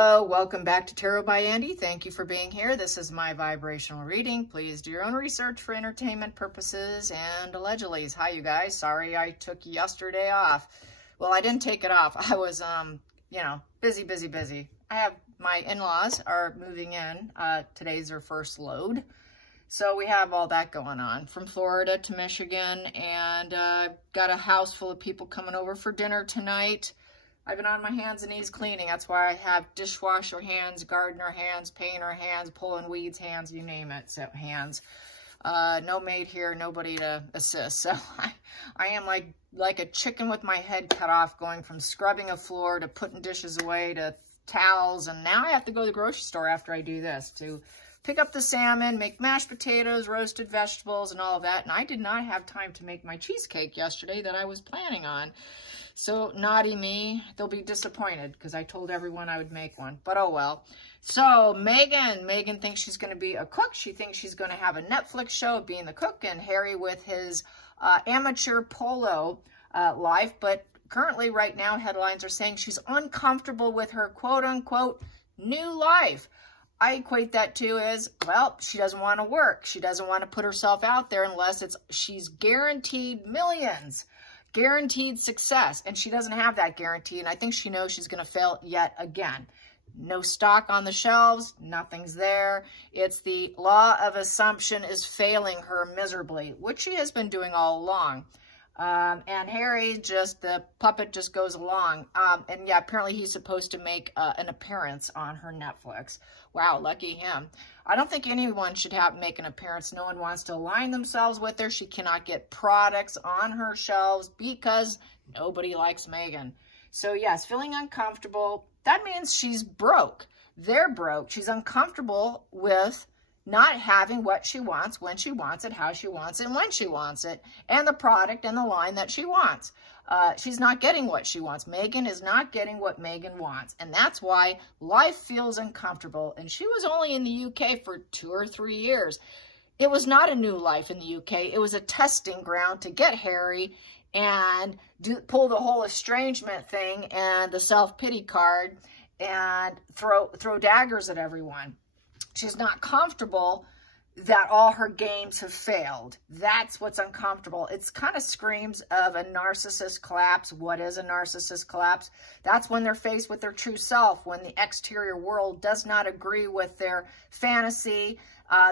Hello, welcome back to Tarot by Andy. Thank you for being here. This is my vibrational reading. Please do your own research for entertainment purposes and allegedly. Hi, you guys. Sorry I took yesterday off. Well, I didn't take it off. I was, busy. I have my in-laws are moving in. Today's their first load. So we have all that going on from Florida to Michigan, and got a house full of people coming over for dinner tonight. I've been on my hands and knees cleaning. That's why I have dishwasher hands, gardener hands, painter hands, pulling weeds hands, you name it, so hands. No maid here, nobody to assist. So I am like a chicken with my head cut off, going from scrubbing a floor to putting dishes away to towels. And now I have to go to the grocery store after I do this to pick up the salmon, make mashed potatoes, roasted vegetables, and all of that. And I did not have time to make my cheesecake yesterday that I was planning on. So naughty me, they'll be disappointed because I told everyone I would make one, but oh well. So Meghan thinks she's going to be a cook. She thinks she's going to have a Netflix show of being the cook, and Harry with his amateur polo life. But currently right now, headlines are saying she's uncomfortable with her quote unquote new life. I equate that to is, well, she doesn't want to work. She doesn't want to put herself out there unless she's guaranteed millions. Guaranteed success, and she doesn't have that guarantee, and I think she knows she's going to fail yet again. No stock on the shelves, nothing's there. It's the law of assumption is failing her miserably, which she has been doing all along. And Harry, the puppet just goes along. And yeah, apparently he's supposed to make an appearance on her Netflix. Wow, lucky him. I don't think anyone should make an appearance. No one wants to align themselves with her. She cannot get products on her shelves because nobody likes Meghan. So yes, feeling uncomfortable. That means she's broke. They're broke. She's uncomfortable with not having what she wants, when she wants it, how she wants it, and when she wants it, and the product and the line that she wants. She's not getting what she wants. Meghan is not getting what Meghan wants, and that's why life feels uncomfortable. And she was only in the UK for 2 or 3 years. It was not a new life in the UK. It was a testing ground to get Harry and pull the whole estrangement thing and the self-pity card and throw daggers at everyone. She's not comfortable that all her games have failed. That's what's uncomfortable. It's kind of screams of a narcissist collapse. What is a narcissist collapse? That's when they're faced with their true self, when the exterior world does not agree with their fantasy,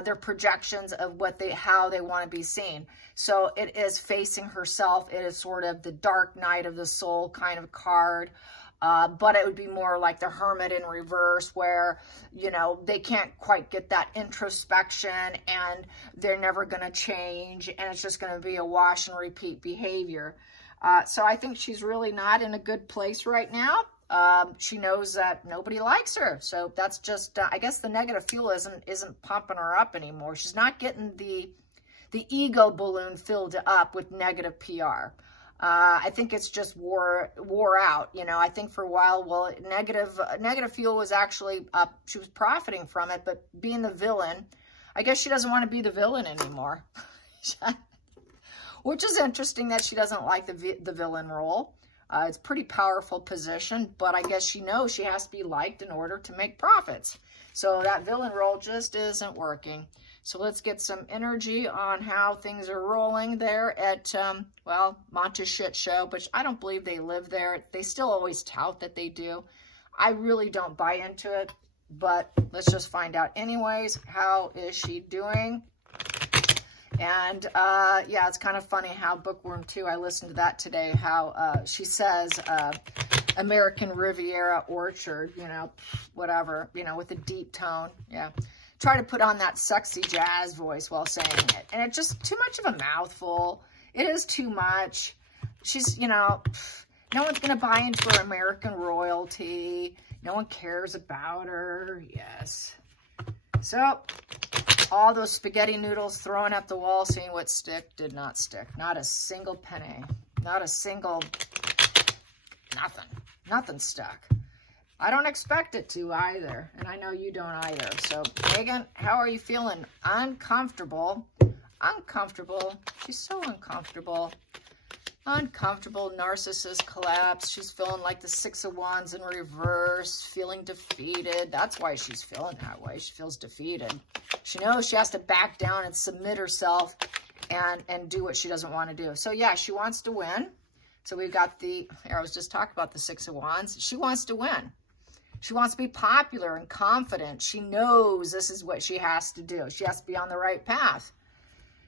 their projections of how they want to be seen. So it is facing herself. It is sort of the dark night of the soul kind of card. But it would be more like the Hermit in reverse, where, they can't quite get that introspection and they're never going to change, and it's just going to be a wash and repeat behavior. So I think she's really not in a good place right now. She knows that nobody likes her. So that's just, I guess the negative fuel isn't pumping her up anymore. She's not getting the ego balloon filled up with negative PR. I think it's just wore out. I think for a while, well, negative fuel was actually up. She was profiting from it, but being the villain, I guess she doesn't want to be the villain anymore. Which is interesting that she doesn't like the villain role. It's a pretty powerful position, but I guess she knows she has to be liked in order to make profits. So that villain role just isn't working. So let's get some energy on how things are rolling there at, Monta's shit show, but I don't believe they live there. They still always tout that they do. I really don't buy into it, but let's just find out anyways. How is she doing? And, yeah, it's kind of funny how Bookworm 2, I listened to that today, how she says American Riviera Orchard, whatever, with a deep tone, yeah. Try to put on that sexy jazz voice while saying it. And it's just too much of a mouthful. It is too much. She's, no one's going to buy into her American royalty. No one cares about her. Yes. So, all those spaghetti noodles thrown at the wall, seeing what stick, did not stick. Not a single penny. Not a single, nothing. Nothing stuck. I don't expect it to either, and I know you don't either. So, Meghan, how are you feeling? Uncomfortable. Uncomfortable. She's so uncomfortable. Uncomfortable, narcissist collapse. She's feeling like the Six of Wands in reverse, feeling defeated. That's why she's feeling that way. She feels defeated. She knows she has to back down and submit herself and do what she doesn't want to do. So yeah, she wants to win. So we've got I was just talking about the Six of Wands. She wants to win. She wants to be popular and confident. She knows this is what she has to do. She has to be on the right path.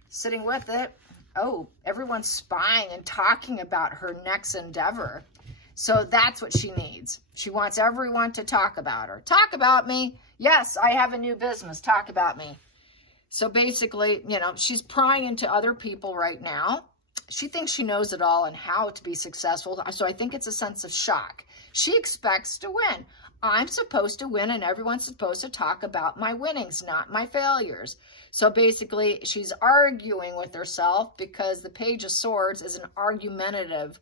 Sitting with it. Oh, everyone's spying and talking about her next endeavor. So that's what she needs. She wants everyone to talk about her. Talk about me. Yes, I have a new business. Talk about me. So basically, you know, she's prying into other people right now. She thinks she knows it all and how to be successful. So I think it's a sense of shock. She expects to win. I'm supposed to win and everyone's supposed to talk about my winnings, not my failures. So basically, she's arguing with herself because the Page of Swords is an argumentative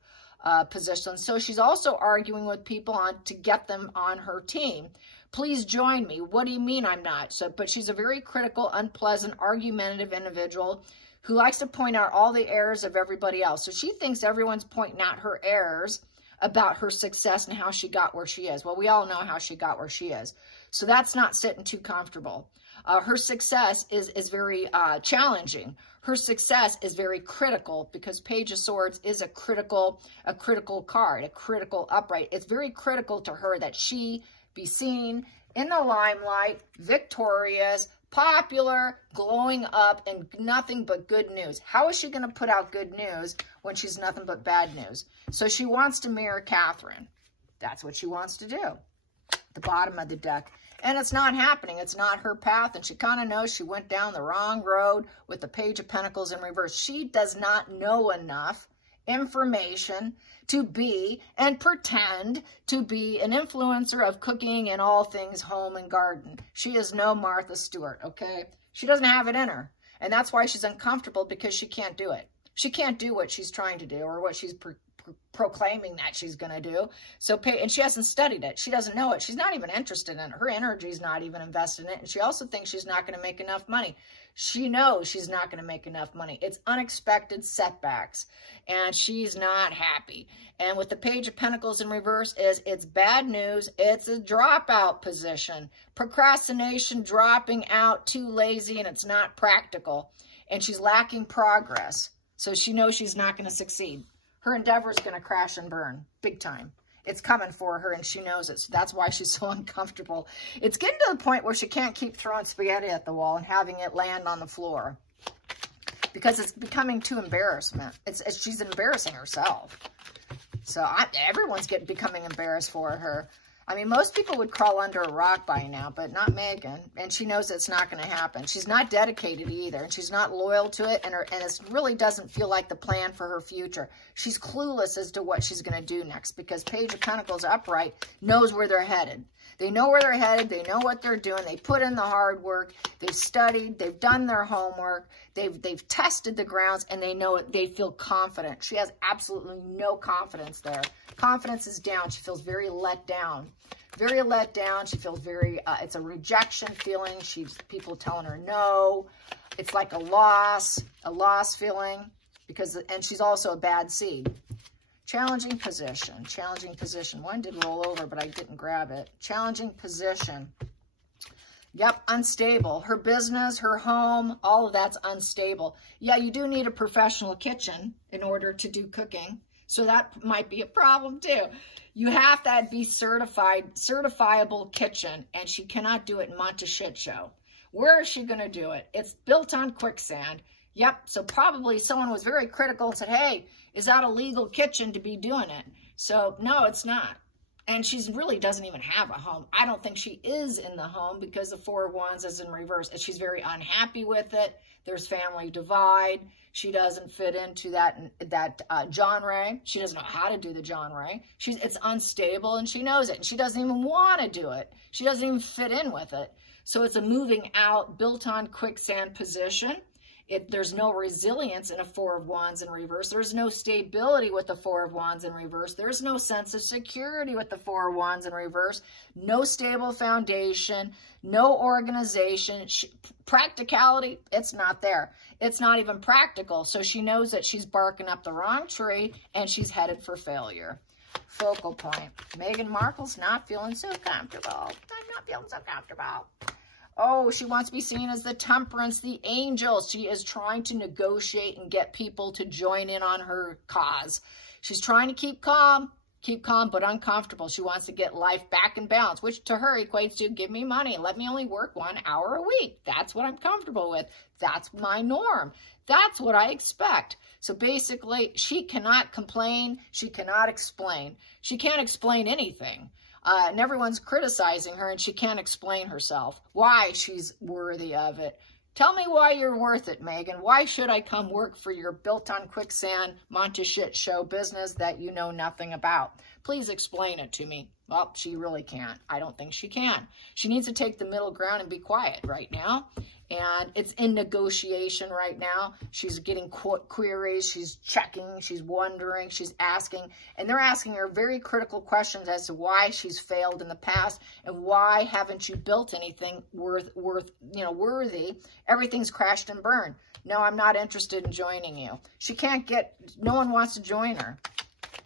position. So she's also arguing with people to get them on her team. Please join me. What do you mean I'm not? But she's a very critical, unpleasant, argumentative individual who likes to point out all the errors of everybody else. So she thinks everyone's pointing out her errors about her success and how she got where she is. Well, we all know how she got where she is. So that's not sitting too comfortable. Her success is very challenging. Her success is very critical because Page of Swords is a critical card, a critical upright. It's very critical to her that she be seen in the limelight, victorious, popular, glowing up, and nothing but good news. How is she going to put out good news when she's nothing but bad news? So she wants to mirror Catherine. That's what she wants to do. The bottom of the deck. And it's not happening. It's not her path. And she kind of knows she went down the wrong road with the Page of Pentacles in reverse. She does not know enough information to be and pretend to be an influencer of cooking and all things home and garden. She is no Martha Stewart, okay? She doesn't have it in her. And that's why she's uncomfortable, because she can't do it. She can't do what she's trying to do or what she's proclaiming that she's going to do. So, and she hasn't studied it. She doesn't know it. She's not even interested in it. Her energy is not even invested in it. And she also thinks she's not going to make enough money. She knows she's not going to make enough money. It's unexpected setbacks, and she's not happy. And with the Page of Pentacles in reverse it's bad news. It's a dropout position. Procrastination, dropping out, too lazy, and it's not practical. And she's lacking progress. So she knows she's not going to succeed. Her endeavor is going to crash and burn big time. It's coming for her, and she knows it. So that's why she's so uncomfortable. It's getting to the point where she can't keep throwing spaghetti at the wall and having it land on the floor, because it's becoming too embarrassment. She's embarrassing herself. So everyone's becoming embarrassed for her. I mean, most people would crawl under a rock by now, but not Meghan. And she knows it's not going to happen. She's not dedicated either, and she's not loyal to it, and it really doesn't feel like the plan for her future. She's clueless as to what she's going to do next, because Page of Pentacles upright knows where they're headed. They know where they're headed. They know what they're doing. They put in the hard work. They've studied. They've done their homework. They've tested the grounds, and they know it. They feel confident. She has absolutely no confidence there. Confidence is down. She feels very let down. Very let down. She feels very, it's a rejection feeling. People telling her no. It's like a loss feeling, and she's also a bad seed. Challenging position, challenging position. One did roll over, but I didn't grab it. Challenging position. Yep, unstable. Her business, her home, all of that's unstable. Yeah, you do need a professional kitchen in order to do cooking. So that might be a problem too. You have to be certifiable kitchen, and she cannot do it in Monte Shit Show. Where is she going to do it? It's built on quicksand. Yep, so probably someone was very critical and said, hey, is that a legal kitchen to be doing it? So, no, it's not. And she really doesn't even have a home. I don't think she is in the home, because the Four of Wands is in reverse. And she's very unhappy with it. There's family divide. She doesn't fit into that genre. She doesn't know how to do the genre. It's unstable, and she knows it. And she doesn't even want to do it. She doesn't even fit in with it. So it's a moving out, built on quicksand position. There's no resilience in a Four of Wands in reverse. There's no stability with the Four of Wands in reverse. There's no sense of security with the Four of Wands in reverse. No stable foundation, no organization. Practicality, it's not there. It's not even practical. So she knows that she's barking up the wrong tree and she's headed for failure. Focal point. Meghan Markle's not feeling so comfortable. I'm not feeling so comfortable. Oh, she wants to be seen as the temperance, the angel. She is trying to negotiate and get people to join in on her cause. She's trying to keep calm but uncomfortable. She wants to get life back in balance, which to her equates to give me money. Let me only work 1 hour a week. That's what I'm comfortable with. That's my norm. That's what I expect. So basically, she cannot complain. She cannot explain. She can't explain anything. And everyone's criticizing her, and she can't explain herself, why she's worthy of it. Tell me why you're worth it, Meghan. Why should I come work for your built-on-quicksand, Monte-shit show business that you know nothing about? Please explain it to me. Well, she really can't. I don't think she can. She needs to take the middle ground and be quiet right now. And it's in negotiation right now. She's getting queries. She's checking. She's wondering. She's asking. And they're asking her very critical questions as to why she's failed in the past and why haven't you built anything worthy. Everything's crashed and burned. No, I'm not interested in joining you. She can't get, no one wants to join her.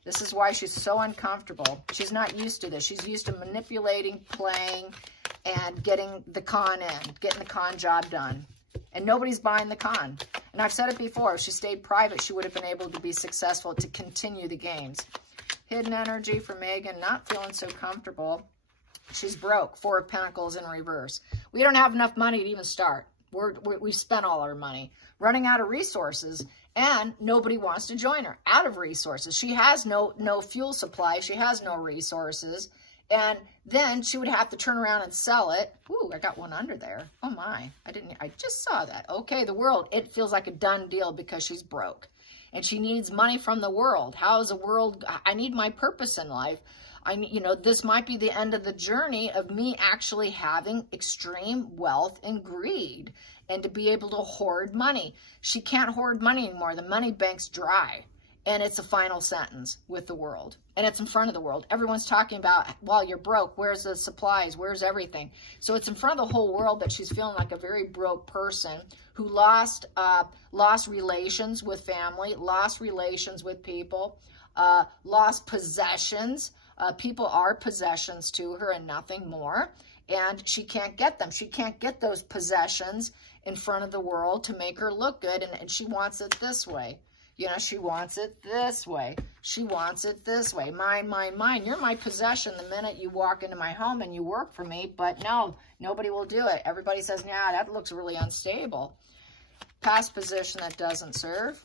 This is why she's so uncomfortable. She's not used to this. She's used to manipulating, playing, and getting the con in, getting the con job done. And nobody's buying the con. And I've said it before, if she stayed private, she would have been able to be successful to continue the games. Hidden energy for Meghan, not feeling so comfortable. She's broke. Four of Pentacles in reverse. We don't have enough money to even start. We've spent all our money. Running out of resources. And nobody wants to join her. Out of resources. She has no fuel supply. She has no resources. And then she would have to turn around and sell it. Ooh, I got one under there. Oh my, I just saw that. Okay, the world, it feels like a done deal because she's broke. And she needs money from the world. How is the world, I need my purpose in life. This might be the end of the journey of me actually having extreme wealth and greed and to be able to hoard money. She can't hoard money anymore. The money bank's dry. And it's a final sentence with the world. And it's in front of the world. Everyone's talking about, well, you're broke. Where's the supplies? Where's everything? So it's in front of the whole world that she's feeling like a very broke person who lost relations with family, lost relations with people, lost possessions. People are possessions to her and nothing more. And she can't get them. She can't get those possessions in front of the world to make her look good. And she wants it this way. She wants it this way. She wants it this way. Mine, mine, mine. You're my possession the minute you walk into my home and you work for me. But no, nobody will do it. Everybody says, nah, that looks really unstable. Past position that doesn't serve.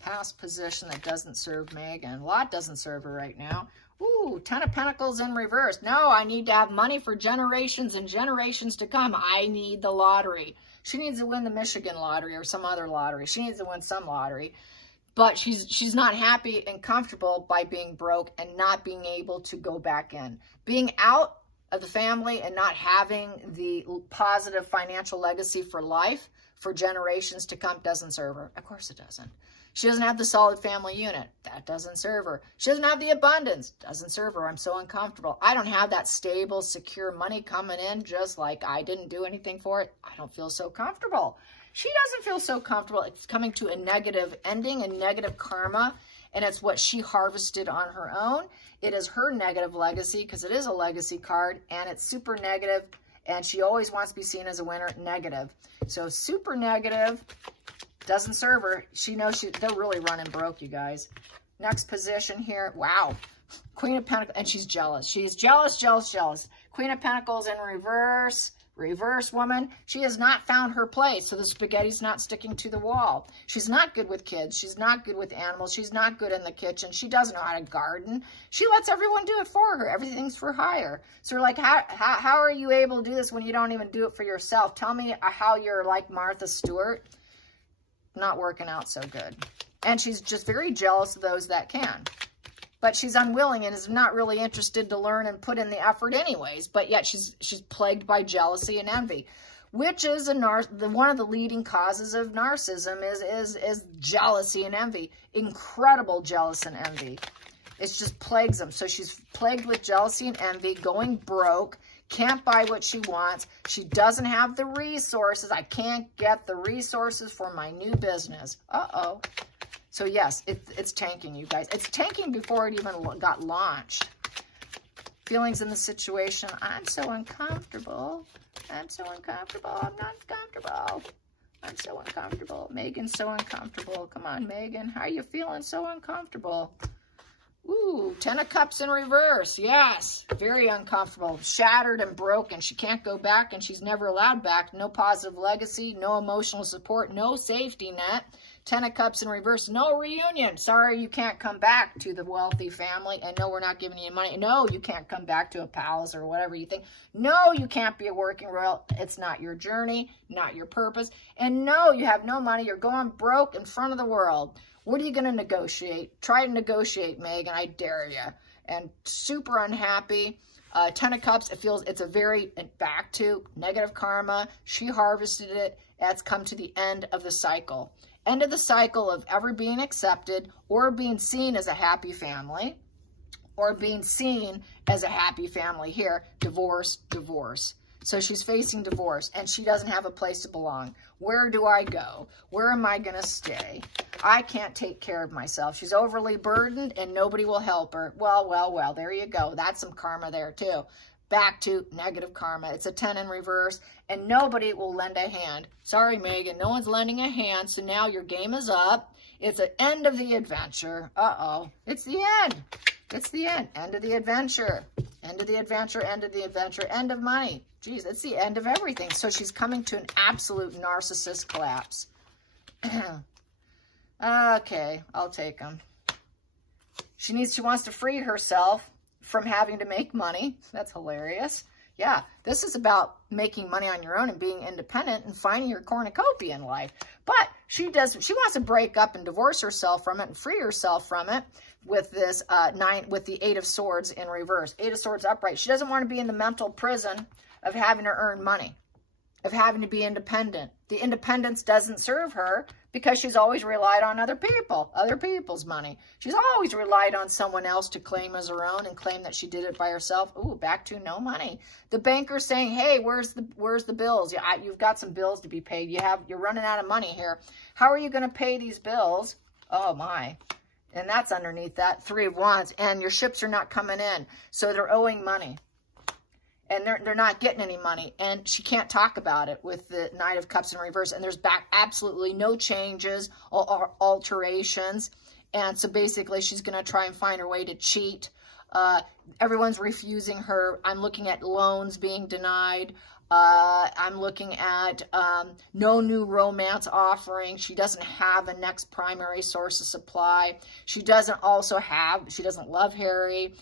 Past position that doesn't serve Meghan. A lot doesn't serve her right now. Ooh, 10 of Pentacles in reverse. No, I need to have money for generations and generations to come. I need the lottery. She needs to win the Michigan lottery or some other lottery. She needs to win some lottery. But she's not happy and comfortable by being broke and not being able to go back in. Being out of the family and not having the positive financial legacy for life, for generations to come, doesn't serve her. Of course it doesn't. She doesn't have the solid family unit. That doesn't serve her. She doesn't have the abundance. Doesn't serve her. I'm so uncomfortable. I don't have that stable, secure money coming in just like I didn't do anything for it. I don't feel so comfortable. She doesn't feel so comfortable. It's coming to a negative ending, a negative karma, and it's what she harvested on her own. It is her negative legacy because it is a legacy card, and it's super negative, and she always wants to be seen as a winner. Negative. So super negative. Doesn't serve her. She knows they're really running broke, you guys. Next position here. Wow. Queen of Pentacles. And she's jealous. She's jealous, jealous, jealous. Queen of Pentacles in reverse. Reverse woman. She has not found her place. So the spaghetti's not sticking to the wall. She's not good with kids. She's not good with animals. She's not good in the kitchen. She doesn't know how to garden. She lets everyone do it for her. Everything's for hire. So we're like, how are you able to do this when you don't even do it for yourself? Tell me how you're like Martha Stewart. Not working out so good. And she's just very jealous of those that can. But she's unwilling and is not really interested to learn and put in the effort anyways. But yet she's plagued by jealousy and envy. which is one of the leading causes of narcissism is jealousy and envy. Incredible jealous and envy. It just plagues them. So she's plagued with jealousy and envy, going broke, can't buy what she wants. She doesn't have the resources. I can't get the resources for my new business. Uh-oh. So yes, it's tanking, you guys. It's tanking before it even got launched. Feelings in the situation. I'm so uncomfortable. I'm so uncomfortable. I'm not comfortable. I'm so uncomfortable. Megan's so uncomfortable. Come on, Megan. How are you feeling so uncomfortable? Ooh, 10 of Cups in reverse. Yes, very uncomfortable. Shattered and broken. She can't go back, and she's never allowed back. No positive legacy, no emotional support, no safety net. 10 of Cups in reverse. No reunion. Sorry, you can't come back to the wealthy family. And no, we're not giving you money. No, you can't come back to a palace or whatever you think. No, you can't be a working royal. It's not your journey, not your purpose. And no, you have no money. You're going broke in front of the world. What are you going to negotiate? Try to negotiate, Megan. I dare you. And super unhappy. 10 of Cups, it feels it's a very back to negative karma. She harvested it. That's come to the end of the cycle. End of the cycle of ever being accepted or being seen as a happy family or being seen as a happy family here. Divorce, divorce. So she's facing divorce and she doesn't have a place to belong. Where do I go? Where am I going to stay? I can't take care of myself. She's overly burdened and nobody will help her. Well, well, well, there you go. That's some karma there too. Back to negative karma. It's a 10 in reverse and nobody will lend a hand. Sorry, Megan, no one's lending a hand. So now your game is up. It's an end of the adventure. Uh-oh. It's the end. It's the end. End of the adventure. End of the adventure. End of the adventure. End of money. Geez, it's the end of everything. So she's coming to an absolute narcissist collapse. Okay, I'll take them. She wants to free herself from having to make money. That's hilarious. Yeah, this is about making money on your own and being independent and finding your cornucopia in life. But she wants to break up and divorce herself from it and free herself from it with this with the 8 of Swords in reverse. 8 of Swords upright. She doesn't want to be in the mental prison of having to earn money, of having to be independent. The independence doesn't serve her because she's always relied on other people, other people's money. She's always relied on someone else to claim as her own and claim that she did it by herself. Ooh, back to no money. The banker's saying, hey, where's the bills? You've got some bills to be paid. You're running out of money here. How are you going to pay these bills? Oh, my. And that's underneath that 3 of Wands. And your ships are not coming in. So they're owing money. And they're not getting any money. And she can't talk about it with the Knight of Cups in reverse. And there's absolutely no changes or alterations. And so basically she's going to try and find her way to cheat. Everyone's refusing her. I'm looking at loans being denied. I'm looking at no new romance offering. She doesn't have a next primary source of supply. She doesn't love Harry.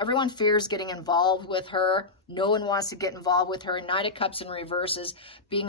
Everyone fears getting involved with her. No one wants to get involved with her. Knight of Cups in reverse is being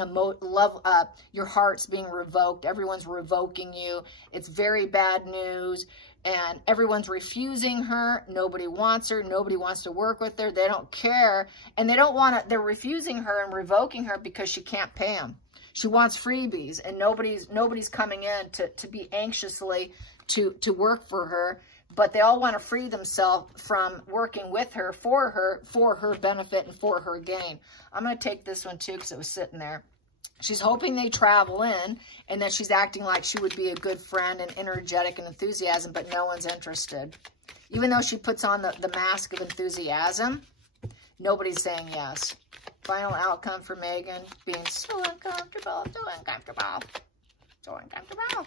your heart's being revoked. Everyone's revoking you. It's very bad news. And everyone's refusing her. Nobody wants her. Nobody wants to work with her. They don't care. And they're refusing her and revoking her because she can't pay them. She wants freebies and nobody's coming in to be anxiously to work for her. But they all want to free themselves from working with her, for her benefit and for her gain. I'm going to take this one too because it was sitting there. She's hoping they travel in and that she's acting like she would be a good friend and energetic and enthusiasm, but no one's interested. Even though she puts on the mask of enthusiasm, nobody's saying yes. Final outcome for Meghan, being so uncomfortable, so uncomfortable, so uncomfortable.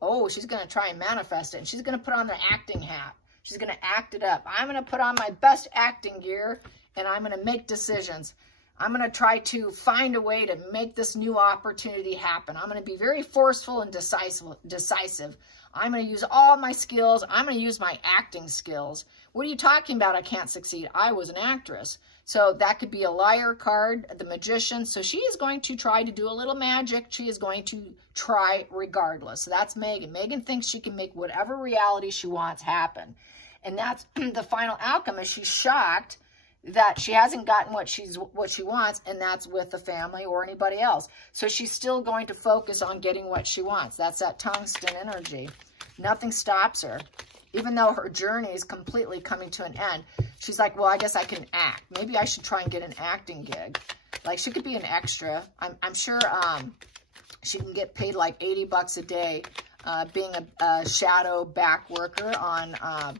Oh, she's going to try and manifest it. And she's going to put on the acting hat. She's going to act it up. I'm going to put on my best acting gear and I'm going to make decisions. I'm going to try to find a way to make this new opportunity happen. I'm going to be very forceful and decisive. I'm going to use all my skills. I'm going to use my acting skills. What are you talking about? I can't succeed. I was an actress. So that could be a liar card, the magician. So she is going to try to do a little magic. She is going to try regardless. So that's Meghan. Meghan thinks she can make whatever reality she wants happen. And that's the final outcome is she's shocked that she hasn't gotten what she wants, and that's with the family or anybody else. So she's still going to focus on getting what she wants. That's that tungsten energy. Nothing stops her. Even though her journey is completely coming to an end, she's like, well, I guess I can act. Maybe I should try and get an acting gig. Like, she could be an extra. I'm sure she can get paid like $80 a day being a shadow back worker on,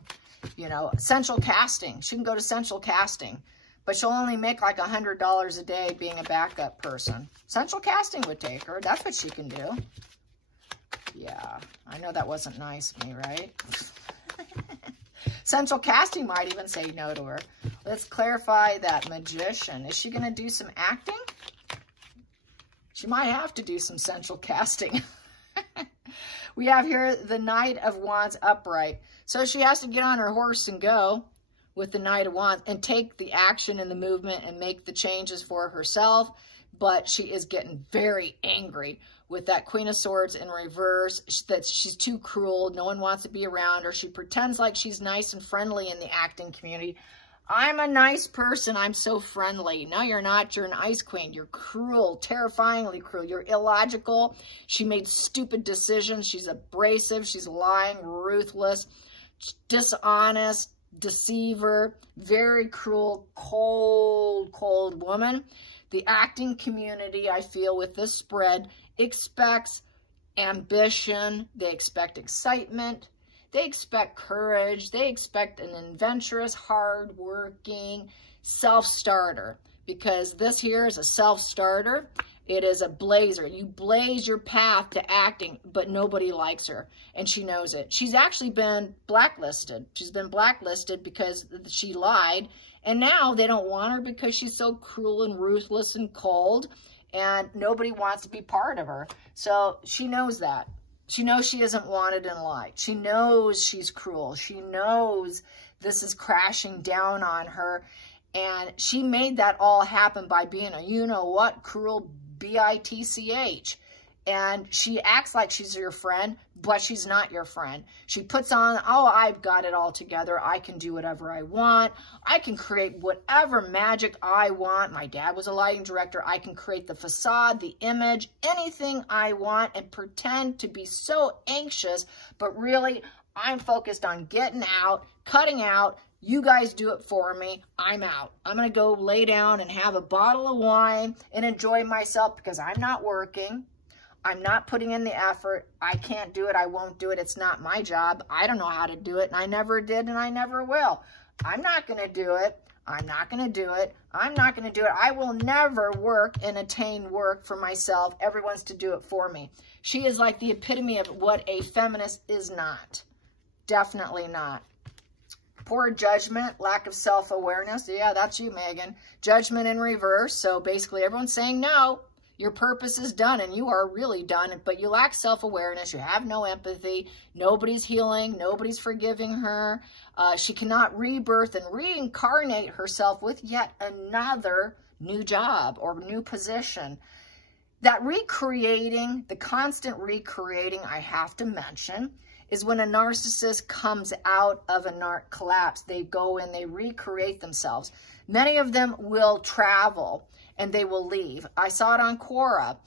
you know, central casting. She can go to central casting, but she'll only make like $100 a day being a backup person. Central casting would take her. That's what she can do. Yeah, I know that wasn't nice of me, right? Central casting might even say no to her. Let's clarify that magician. Is she going to do some acting? She might have to do some central casting. We have here the Knight of Wands upright. So she has to get on her horse and go with the Knight of Wands and take the action and the movement and make the changes for herself. But she is getting very angry with that Queen of Swords in reverse, that she's too cruel. No one wants to be around her. She pretends like she's nice and friendly in the acting community. I'm a nice person. I'm so friendly. No, you're not. You're an ice queen. You're cruel, terrifyingly cruel. You're illogical. She made stupid decisions. She's abrasive. She's lying, ruthless, dishonest, deceiver, very cruel, cold, cold woman. The acting community, I feel, with this spread, expects ambition. They expect excitement. They expect courage. They expect an adventurous, hard-working self-starter, because this here is a self-starter. It is a blazer. You blaze your path to acting, but nobody likes her, and she knows it. She's actually been blacklisted. She's been blacklisted because she lied, and now they don't want her because she's so cruel and ruthless and cold, and nobody wants to be part of her. So she knows that. She knows she isn't wanted and liked. She knows she's cruel. She knows this is crashing down on her. And she made that all happen by being a you-know-what, cruel bitch. And she acts like she's your friend, but she's not your friend. She puts on, oh, I've got it all together. I can do whatever I want. I can create whatever magic I want. My dad was a lighting director. I can create the facade, the image, anything I want, and pretend to be so anxious. But really, I'm focused on getting out, cutting out. You guys do it for me. I'm out. I'm going to go lay down and have a bottle of wine and enjoy myself because I'm not working. I'm not putting in the effort. I can't do it. I won't do it. It's not my job. I don't know how to do it, and I never did, and I never will. I'm not going to do it. I'm not going to do it. I'm not going to do it. I will never work and attain work for myself. Everyone's to do it for me. She is like the epitome of what a feminist is not. Definitely not. Poor judgment, lack of self-awareness. Yeah, that's you, Meghan. Judgment in reverse. So basically everyone's saying no. Your purpose is done, and you are really done, but you lack self-awareness. You have no empathy. Nobody's healing. Nobody's forgiving her. She cannot rebirth and reincarnate herself with yet another new job or new position. That recreating, the constant recreating, I have to mention, is when a narcissist comes out of a collapse. They go and they recreate themselves. Many of them will travel and they will leave. I saw it on Quora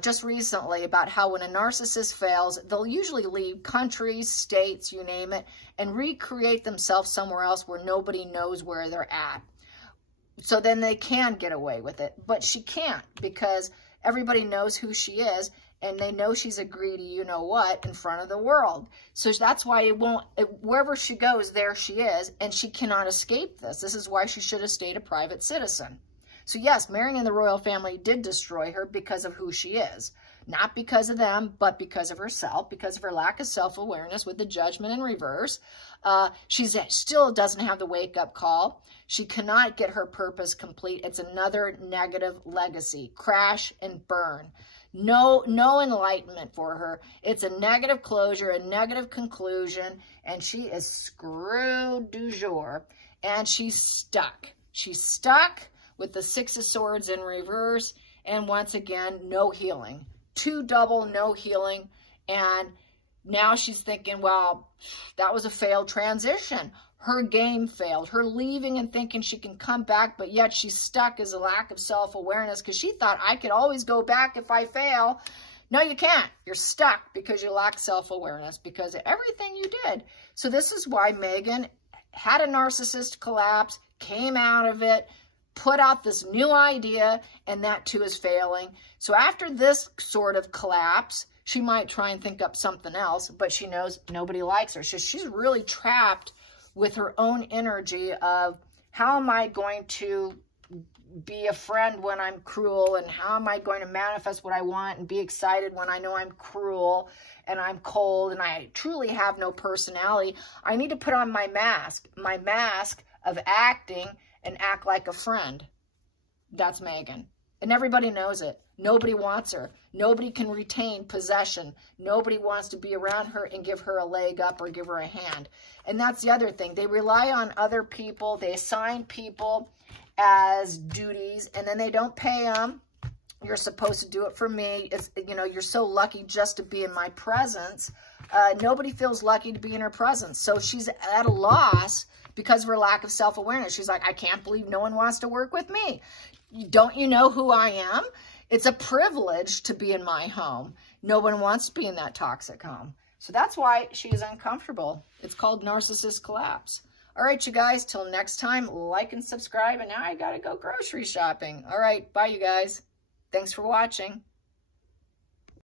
just recently about how when a narcissist fails, they'll usually leave countries, states, you name it, and recreate themselves somewhere else where nobody knows where they're at. So then they can get away with it. But she can't, because everybody knows who she is, and they know she's a greedy you-know-what in front of the world. So that's why it won't, wherever she goes, there she is, and she cannot escape this. This is why she should have stayed a private citizen. So yes, marrying the royal family did destroy her because of who she is. Not because of them, but because of herself, because of her lack of self-awareness with the judgment in reverse. She still doesn't have the wake-up call. She cannot get her purpose complete. It's another negative legacy. Crash and burn. No enlightenment for her. It's a negative closure, a negative conclusion, and she is screwed du jour. And she's stuck. She's stuck with the Six of Swords in reverse, and once again, no healing. Double no healing, and now she's thinking, well, that was a failed transition. her game failed, her leaving and thinking she can come back, but yet she's stuck as a lack of self-awareness because she thought, I could always go back if I fail. No, you can't. You're stuck because you lack self-awareness because of everything you did. So this is why Meghan had a narcissist collapse, came out of it, put out this new idea, and that too is failing. So after this sort of collapse, she might try and think up something else, but she knows nobody likes her. So she's really trapped with her own energy of, how am I going to be a friend when I'm cruel, and how am I going to manifest what I want and be excited when I know I'm cruel and I'm cold and I truly have no personality? I need to put on my mask of acting and act like a friend. That's Meghan. And everybody knows it. Nobody wants her. Nobody can retain possession. Nobody wants to be around her and give her a leg up or give her a hand. And that's the other thing. They rely on other people. They assign people as duties, and then they don't pay them. You're supposed to do it for me. It's, you know, you're so lucky just to be in my presence. Nobody feels lucky to be in her presence. So she's at a loss because of her lack of self-awareness. She's like, I can't believe no one wants to work with me. Don't you know who I am? It's a privilege to be in my home. No one wants to be in that toxic home. So that's why she is uncomfortable. It's called narcissist collapse. All right, you guys, till next time, like and subscribe. And now I got to go grocery shopping. All right, bye, you guys. Thanks for watching.